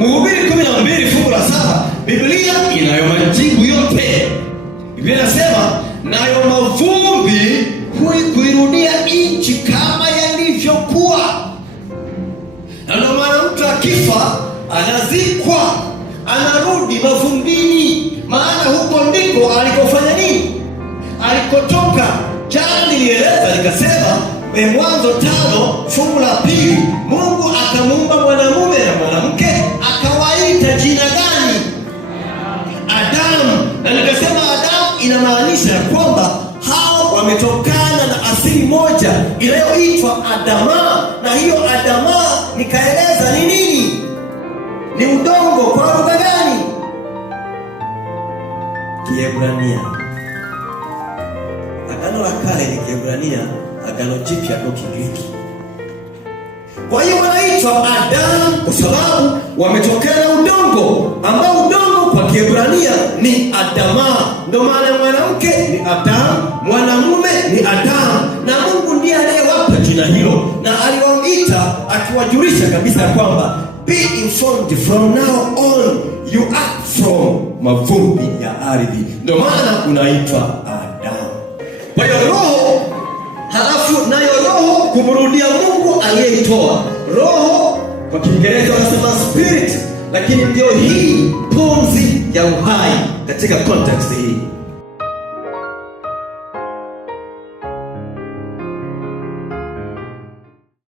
Mhubiri 12 fungu la 7, Biblia inayo majibu yote. Biblia inasema nayo mavumbi kuirudia nchi kama yalivyokuwa. Na ndio maana mtu akifa anazikwa, anarudi mavumbini, maana huko ndiko alikofanya nini? Alikotoka. Jana nilieleza nikasema Mwanzo 5 fungu la 2, Mungu akamuumba mwanamume na mwanamke, akawaita jina gani? Adamu. Na nikasema Adamu inamaanisha kwamba hao wametokana na asili moja inayoitwa Adama, na hiyo Adama nikaeleza ni nini? Ni udongo. Kwa lugha gani? Kiebrania. Agano la kale ni Kiebrania, Agano Jipya ni Kigiriki. Kwa hiyo wanaitwa Adamu kwa sababu wametokana na udongo, ambao udongo kwa Kiebrania ni Adama. Ndio maana mwanamke ni Adamu, mwanamume ni Adamu, na Mungu ndiye aliyewapa jina hilo, na aliwaita akiwajulisha kabisa kwamba be informed from now on you are from mavumbi ya ardhi. Ndio maana unaitwa Adamu. Kwa hiyo roho, halafu nayo roho kumrudia Mungu aliyeitoa. Roho kwa Kiingereza wanasema spirit, lakini ndio hii pumzi ya uhai katika context hii.